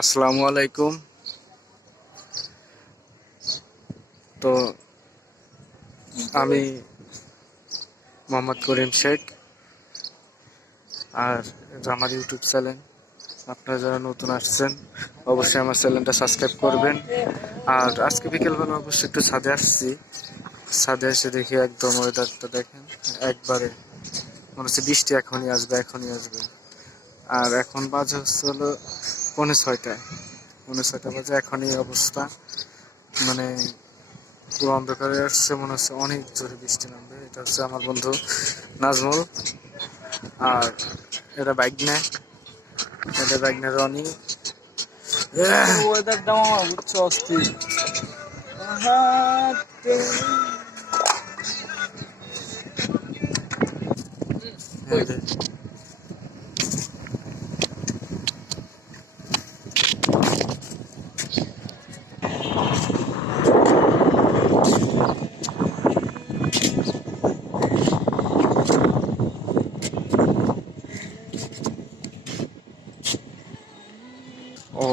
আসসালামু আলাইকুম। তো আমি মোহাম্মদ করিম শেখ, আর এটা আমার ইউটিউব চ্যানেল। আপনারা যারা নতুন আসছেন অবশ্যই আমার চ্যানেলটা সাবস্ক্রাইব করবেন। আর আজকে বিকেলবেলা অবশ্যই একটু ছাদে আসছি। ছাদে এসে দেখি একদম ওয়েদারটা দেখেন, একবারে মনে হচ্ছে বৃষ্টি এখনই আসবে এখনই আসবে। আর এখন বাজে হচ্ছে হলো 6:45, 6:45 বাজে। এখনই অবস্থা মানে পুরো অন্ধকারে আসছে, মনে হচ্ছে অনেক জোরে বৃষ্টি নামবে। এটা হচ্ছে আমার বন্ধু নাজমুল, আর এটা বাইক নেয়, এটা বাইক নেয় রনি। ওয়েদারটা আমার বুঝছো অস্থির। ও,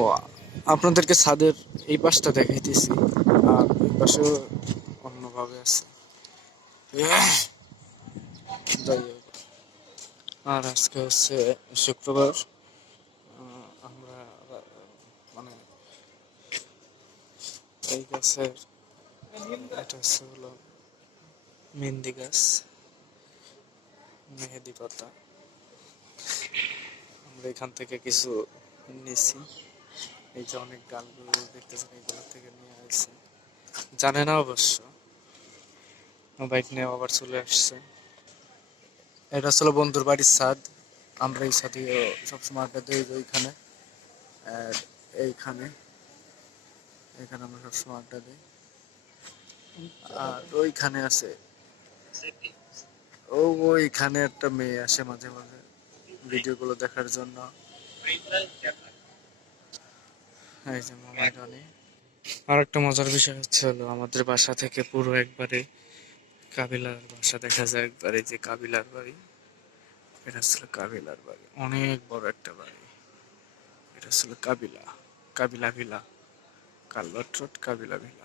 আপনাদেরকে ছাদের এই পাশটা দেখাইতেছি, আর ওই পাশেও অন্যভাবে আছে। যাই হোক, আর আজকে হচ্ছে শুক্রবার। আমরা মানে এই গাছের, এটা হচ্ছে হলো মেহেন্দি গাছ, মেহেদি পাতা। আমরা এখান থেকে কিছু নিয়েছি। এই যে অনেক গাছগুলো দেখতেছেন, এইগুলো থেকে নিয়ে আসছে, জানে না অবশ্য। বাইক নিয়ে আবার চলে আসছে। এটা ছিল বন্ধুর বাড়ির ছাদ। আমরা এই ছাদে সবসময় আড্ডা দিই, ওইখানে আর এইখানে, এখানে আমরা সবসময় আড্ডা দিই। আর ওইখানে আছে, ওইখানে একটা মেয়ে আসে মাঝে মাঝে ভিডিও গুলো দেখার জন্য। এই যে মামাই রানী। আর একটা মজার বিষয় হচ্ছে হলো, আমাদের বাসা থেকে পুরো একবারে কাবিলার বাসা দেখা যায়। একবারে যে কাবিলার বাড়ি, এটা ছিল কাবিলার বাড়ি, অনেক বড় একটা বাড়ি। এটা ছিল কাবিলা, কাবিলা ভিলা, কালভার্ট রোড, কাবিলা ভিলা।